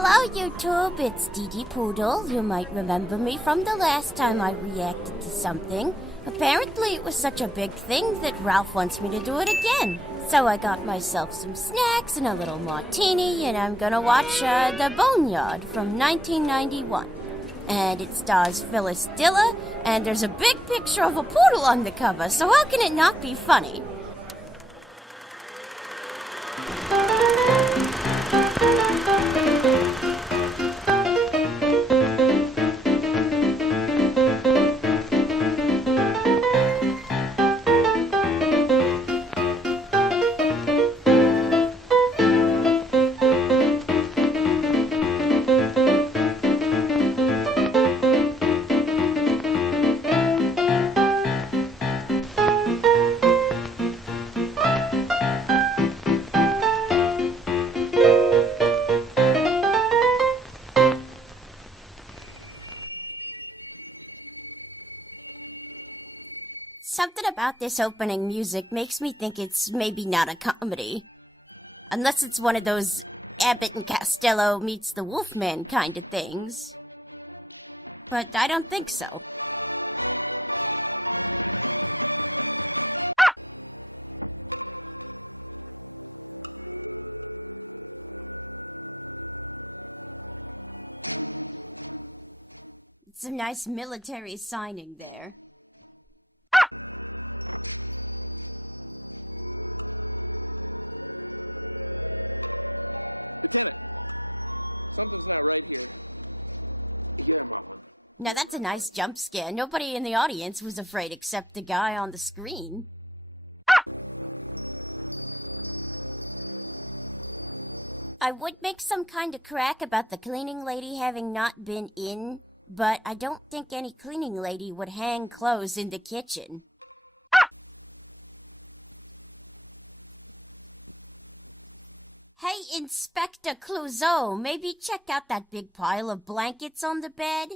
Hello, YouTube. It's DeeDee Poodle. You might remember me from the last time I reacted to something. Apparently, it was such a big thing that Ralph wants me to do it again. So I got myself some snacks and a little martini, and I'm gonna watch The Boneyard from 1991. And it stars Phyllis Diller, and there's a big picture of a poodle on the cover, so how can it not be funny? Something about this opening music makes me think it's maybe not a comedy. Unless it's one of those Abbott and Costello meets the Wolfman kind of things. But I don't think so. It's a nice military signing there. Now that's a nice jump scare. Nobody in the audience was afraid except the guy on the screen. I would make some kind of crack about the cleaning lady having not been in, but I don't think any cleaning lady would hang clothes in the kitchen. Hey, Inspector Clouseau, maybe check out that big pile of blankets on the bed?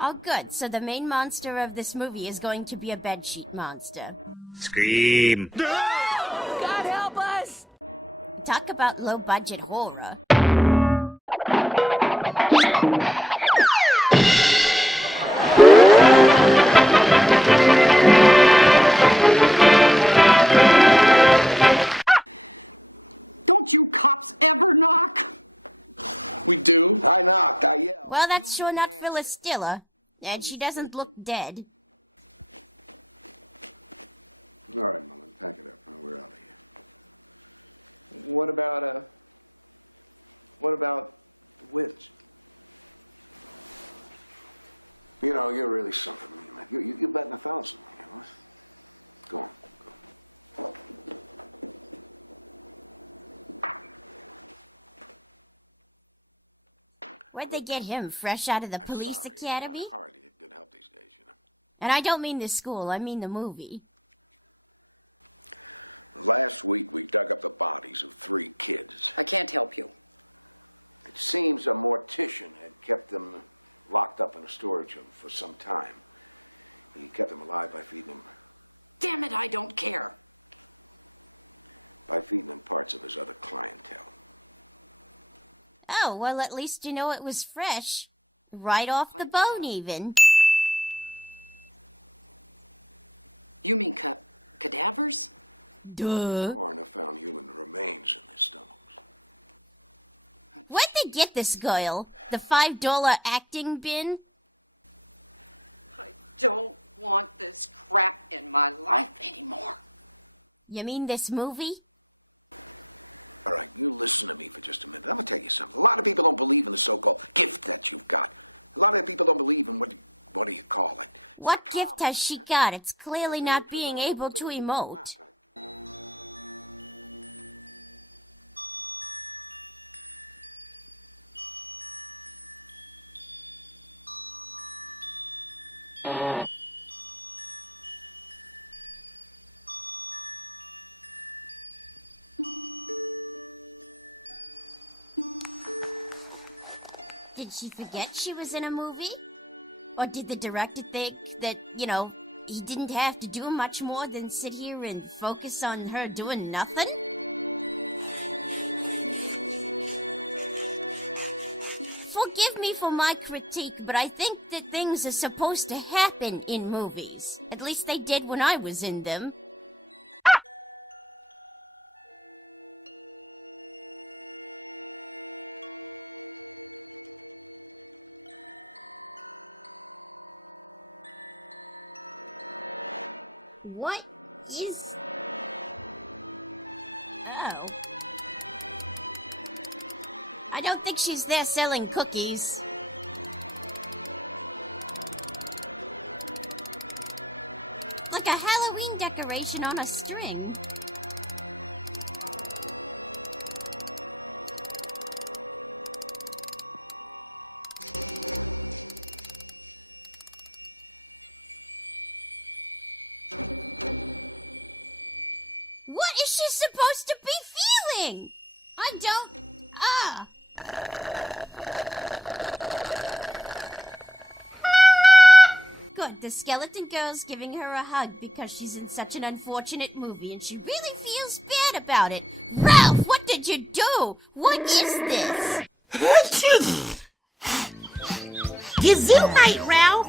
Oh, good. So the main monster of this movie is going to be a bedsheet monster. Scream! God help us! Talk about low-budget horror. Well, that's sure not Phyllis Diller, and she doesn't look dead. Where'd they get him? Fresh out of the police academy? And I don't mean the school, I mean the movie. Oh, well, at least you know it was fresh. Right off the bone, even. Duh. Where'd they get this girl? The $5 acting bin? You mean this movie? What gift has she got? It's clearly not being able to emote. Did she forget she was in a movie? Or did the director think that, he didn't have to do much more than sit here and focus on her doing nothing? Forgive me for my critique, but I think that things are supposed to happen in movies. At least they did when I was in them. What is... Oh. I don't think she's there selling cookies. Like a Halloween decoration on a string. What is she supposed to be feeling? I don't... Good, the skeleton girl's giving her a hug because she's in such an unfortunate movie and she really feels bad about it. Ralph, what did you do? What is this? Gazoo-mite, Ralph!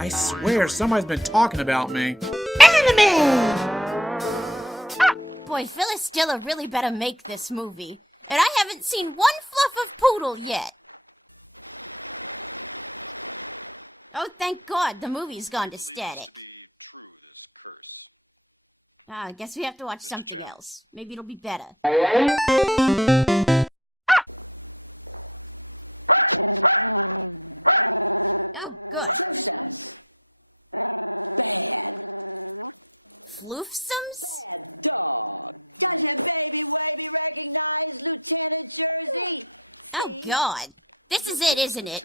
I swear somebody's been talking about me. Anime! Boy, Phyllis Diller really better make this movie. And I haven't seen one fluff of Poodle yet. Oh, thank God, the movie's gone to static. I guess we have to watch something else. Maybe it'll be better. Oh, good. Floofsums? Oh, God. This is it, isn't it?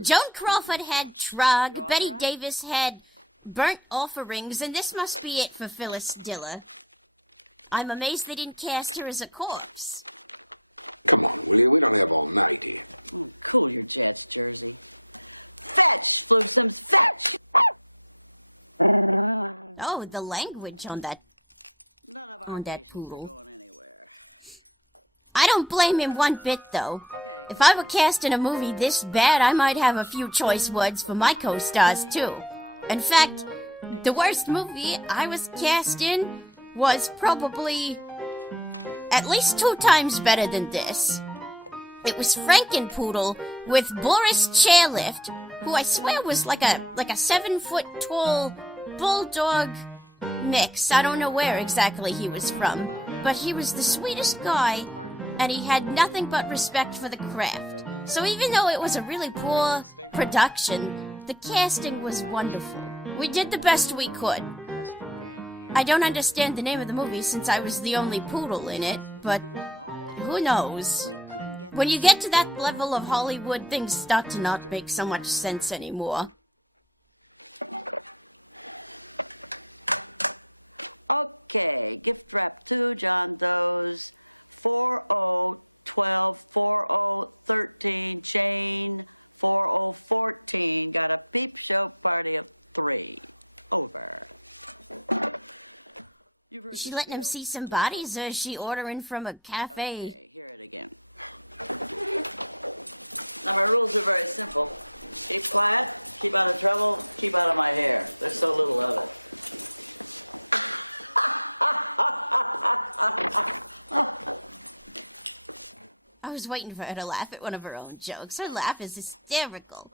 Joan Crawford had Trog, Betty Davis had Burnt Offerings, and this must be it for Phyllis Diller. I'm amazed they didn't cast her as a corpse. Oh, the language on that poodle. I don't blame him one bit, though. If I were cast in a movie this bad, I might have a few choice words for my co-stars, too. In fact, the worst movie I was cast in was probably at least 2 times better than this. It was Frankenpoodle with Boris Chairlift, who I swear was like a 7-foot-tall bulldog mix. I don't know where exactly he was from, but he was the sweetest guy, and he had nothing but respect for the craft. So even though it was a really poor production, the casting was wonderful. We did the best we could. I don't understand the name of the movie since I was the only poodle in it, but who knows? When you get to that level of Hollywood, things start to not make so much sense anymore. Is she letting him see some bodies, or is she ordering from a cafe? I was waiting for her to laugh at one of her own jokes. Her laugh is hysterical.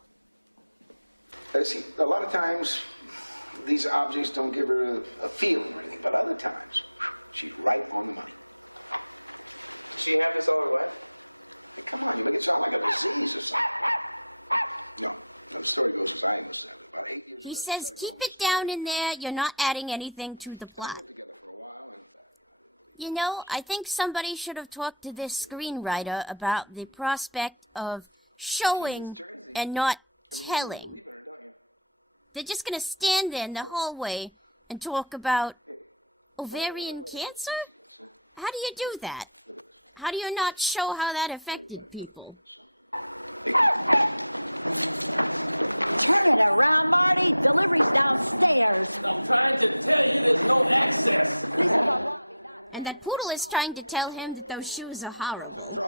He says, keep it down in there. You're not adding anything to the plot. You know, I think somebody should have talked to this screenwriter about the prospect of showing and not telling. They're just going to stand there in the hallway and talk about ovarian cancer? How do you do that? How do you not show how that affected people? And that Poodle is trying to tell him that those shoes are horrible.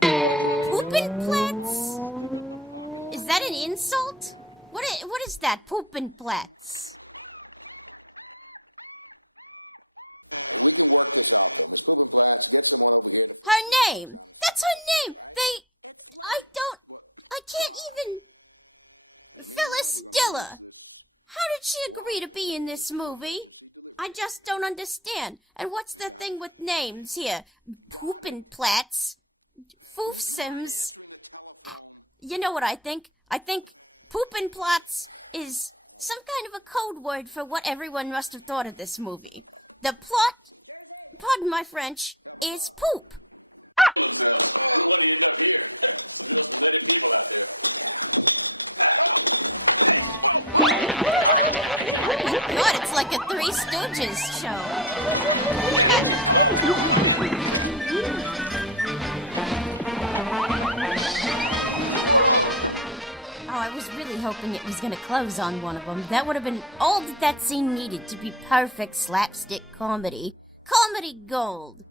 Poopin'Platz? Is that an insult? What is that, Poopin'Platz? Her name! That's her name! I can't even... Phyllis Diller! How did she agree to be in this movie? I just don't understand. And what's the thing with names here? Poopin'Platz? Foofsims? You know what I think? I think Poopin'Platz is some kind of a code word for what everyone must have thought of this movie. The plot, pardon my French, is poop. God, it's like a Three Stooges show. Oh, I was really hoping it was going to close on one of them. That would have been all that scene needed to be perfect slapstick comedy. Comedy gold.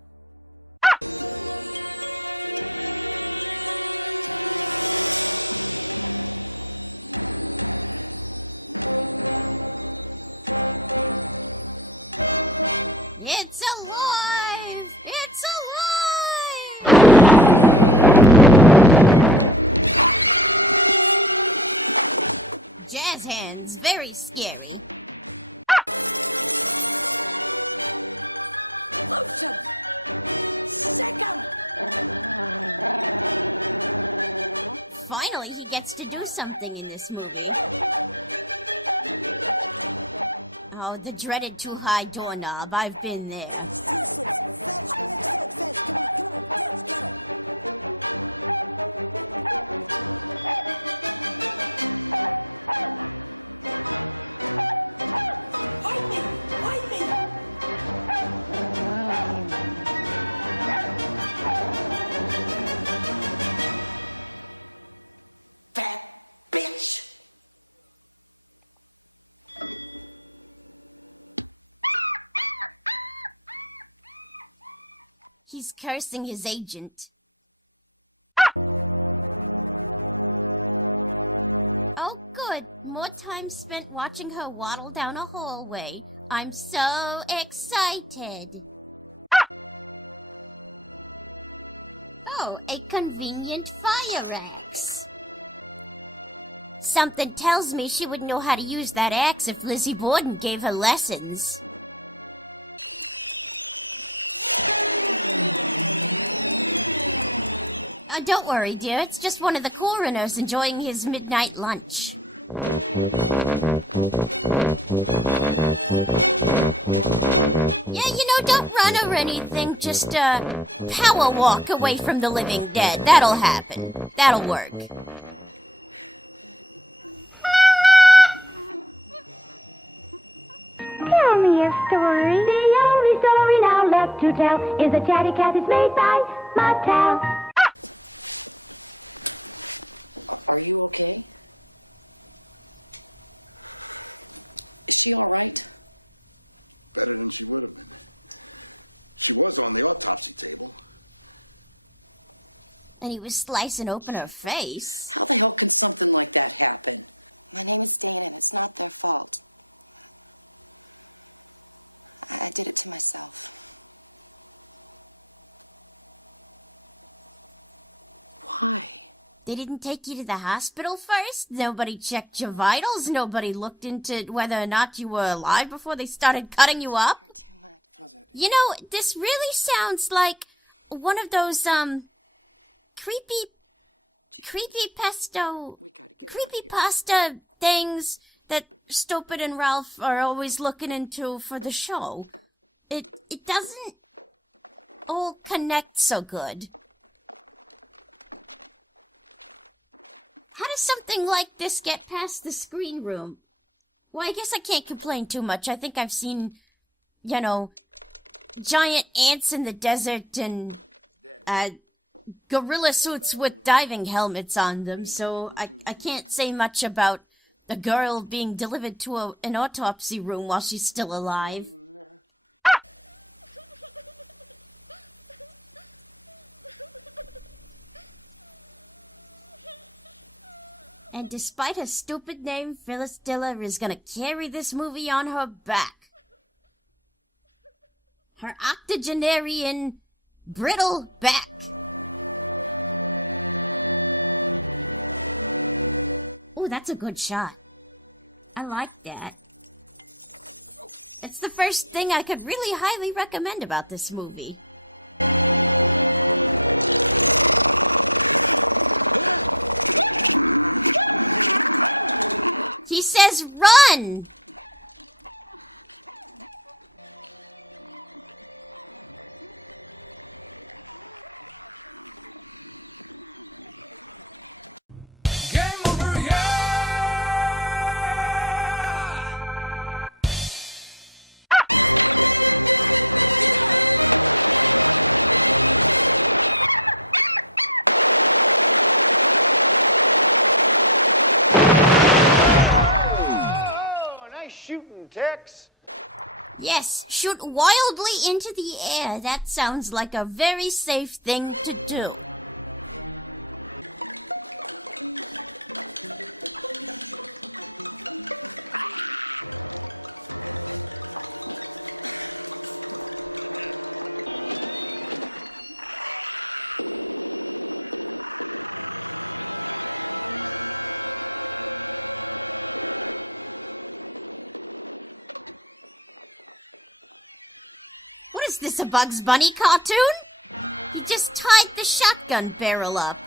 It's alive! It's alive! Jazz hands, very scary. Finally, he gets to do something in this movie. Oh, the dreaded too-high doorknob. I've been there. He's cursing his agent. Oh, good. More time spent watching her waddle down a hallway. I'm so excited. Oh, a convenient fire axe. Something tells me she would know how to use that axe if Lizzie Borden gave her lessons. Don't worry, dear. It's just one of the coroners enjoying his midnight lunch. Yeah, don't run or anything. Just, power walk away from the living dead. That'll happen. That'll work. Tell me a story. The only story now left to tell is a chatty cat that's made by Mattel. And he was slicing open her face. They didn't take you to the hospital first? Nobody checked your vitals? Nobody looked into whether or not you were alive before they started cutting you up? You know, this really sounds like one of those, creepypasta things that Stupid and Ralph are always looking into for the show. It doesn't all connect so good. How does something like this get past the screen room? Well, I guess I can't complain too much. I think I've seen, giant ants in the desert and, gorilla suits with diving helmets on them, so I can't say much about a girl being delivered to an autopsy room while she's still alive. And despite her stupid name, Phyllis Diller is gonna carry this movie on her back. Her octogenarian, brittle back. Oh, that's a good shot. I like that. It's the first thing I could really highly recommend about this movie. He says run! Game over, yeah! Oh, nice shooting, Tex. Yes, shoot wildly into the air. That sounds like a very safe thing to do. What is this, a Bugs Bunny cartoon? He just tied the shotgun barrel up.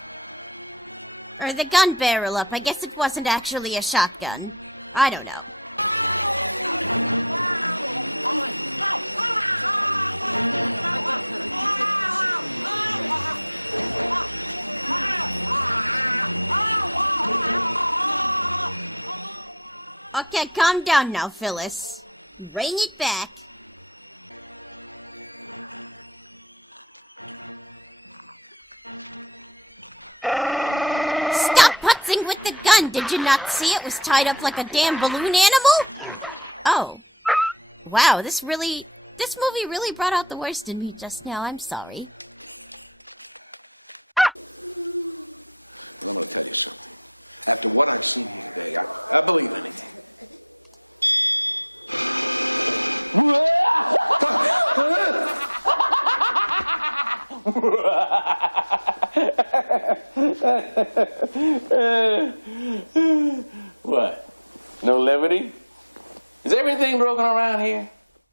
Or the gun barrel up. I guess it wasn't actually a shotgun. I don't know. Okay, calm down now, Phyllis. Rein it back. Stop putzing with the gun! Did you not see it was tied up like a damn balloon animal? Oh. Wow, this movie really brought out the worst in me just now. I'm sorry.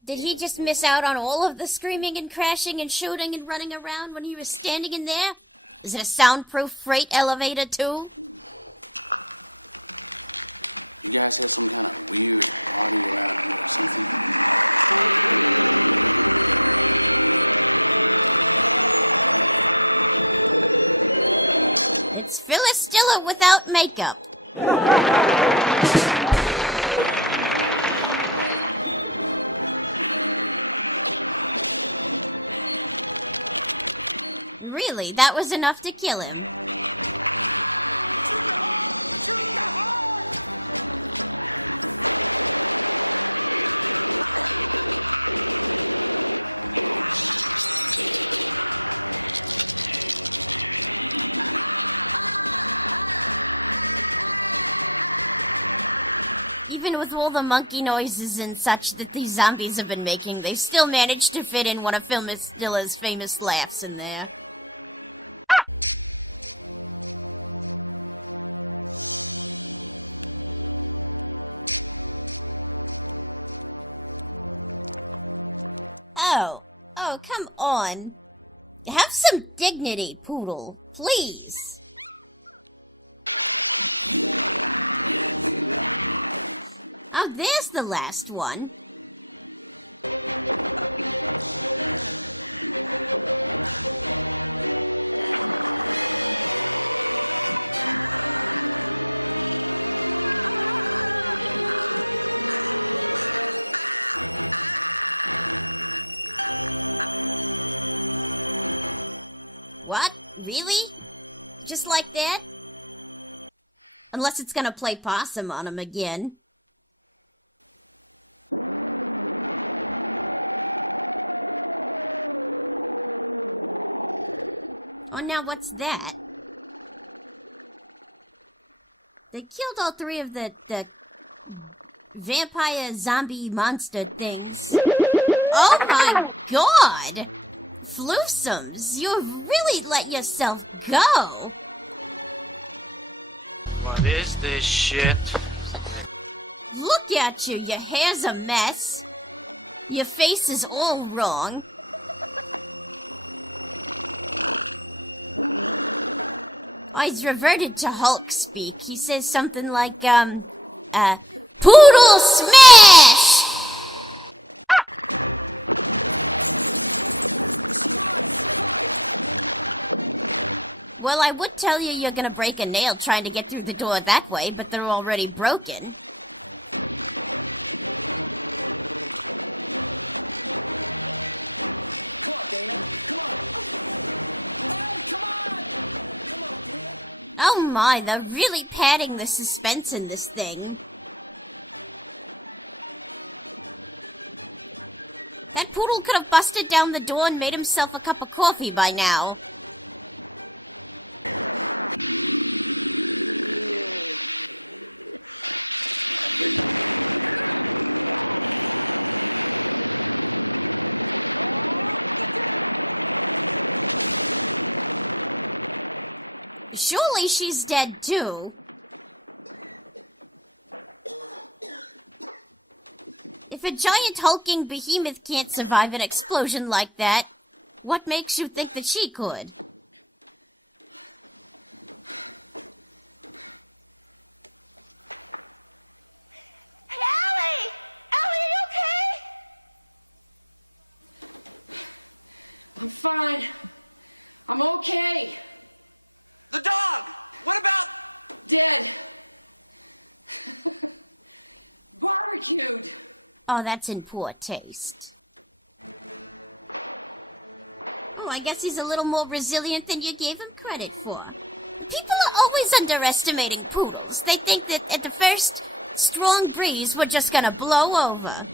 Did he just miss out on all of the screaming and crashing and shooting and running around when he was standing in there? Is it a soundproof freight elevator, too? It's Phyllis Diller without makeup. Really, that was enough to kill him. Even with all the monkey noises and such that these zombies have been making, they still managed to fit in one of Phyllis Diller's famous laughs in there. Oh, come on. Have some dignity, Poodle, please. Oh, there's the last one. Really? Just like that? Unless it's gonna play possum on him again. Oh, now what's that? They killed all three of the vampire zombie monster things. Oh my god! Floofsums, you've really let yourself go! What is this shit? Look at you, your hair's a mess. Your face is all wrong. Oh, he's reverted to Hulk speak. He says something like, Poodle smash! Well, I would tell you you're gonna break a nail trying to get through the door that way, but they're already broken. Oh my, they're really padding the suspense in this thing. That poodle could have busted down the door and made himself a cup of coffee by now. Surely she's dead too. If a giant hulking behemoth can't survive an explosion like that, what makes you think that she could? Oh, that's in poor taste. Oh, I guess he's a little more resilient than you gave him credit for. People are always underestimating poodles. They think that at the first strong breeze, we're just gonna blow over.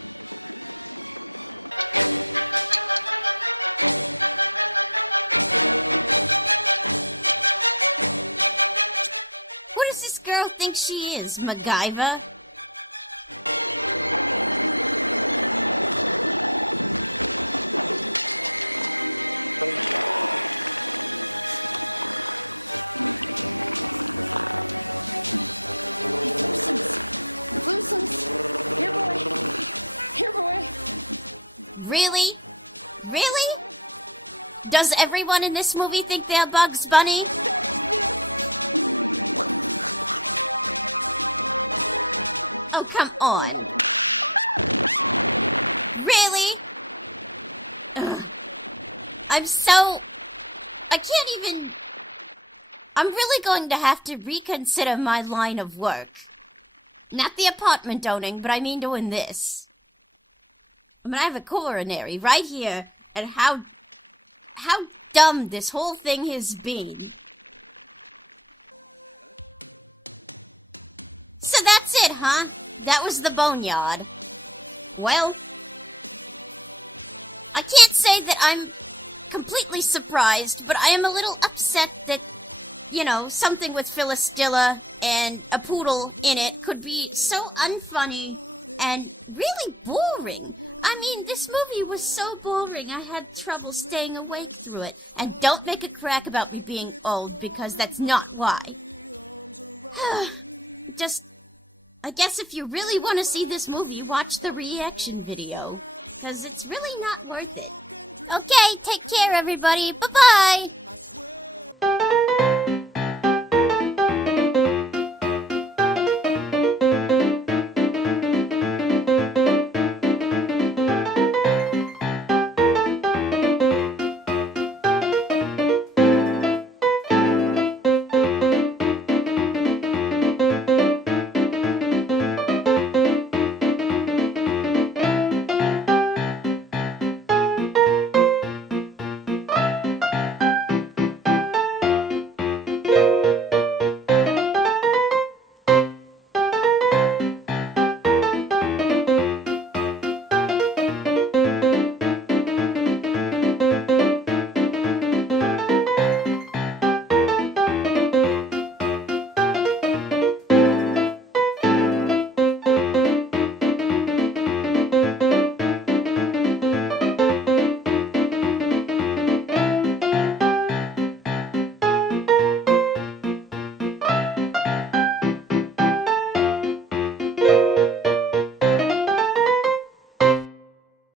Who does this girl think she is, MacGyver? Really? Really? Does everyone in this movie think they're Bugs Bunny? Oh, come on. Really? Ugh. I can't even... I'm really going to have to reconsider my line of work. Not the apartment owning, but I mean doing this. I mean, I have a coronary right here at how dumb this whole thing has been. So that's it, huh? That was the Boneyard. Well, I can't say that I'm completely surprised, but I am a little upset that, you know, something with Phyllis Diller and a poodle in it could be so unfunny and really boring. I mean, this movie was so boring, I had trouble staying awake through it. And don't make a crack about me being old, because that's not why. Just, I guess if you really want to see this movie, watch the reaction video. Because it's really not worth it. Okay, take care, everybody. Bye-bye!